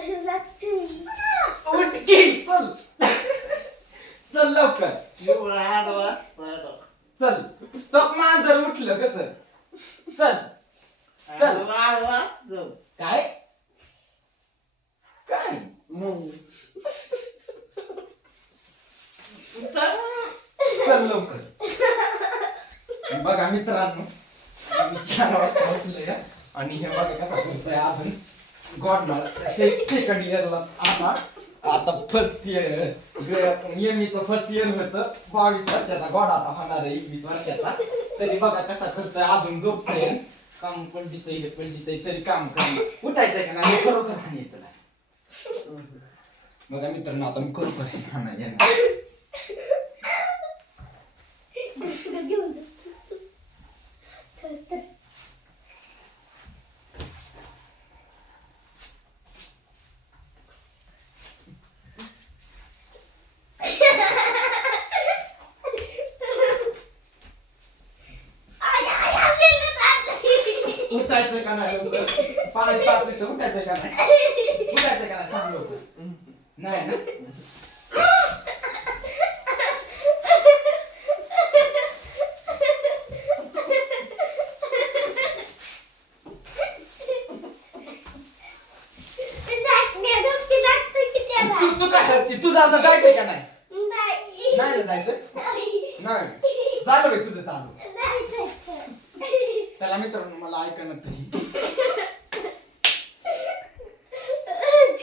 उठ की चल चल लवकर चल तो मांजर उठलं कसं चल चल काय काय चल लवकर बघा मित्रांनो मी 4 वाजता उठलोय आणि हे बघा कसा करतोय अजून गॉड सेकंड इयरला आता फर्स्ट इयर एमईचं फर्स्ट इयर होतं 22 वर्षाचा गॉड आता होणार आहे 21 वर्षाचा तरी बघा कसा करतोय अजून झोपतोय काम पण दितय हे पण दितय तरी काम कर उठायचंय का नाही खरोखर हानी येत बघा मित्रांनो आता मी खरोखर हाना येणार उठायचं का नाही लवकर पाणी तापलं उठायचं का नाही उठायचं का नाही सांग लवकर नाही ना तू काय करते तू जायचं जायचंय का नाही नाही ना जायचं नाही झालं बाई तुझं चालू चला मित्रांनो मला ऐकणं तरी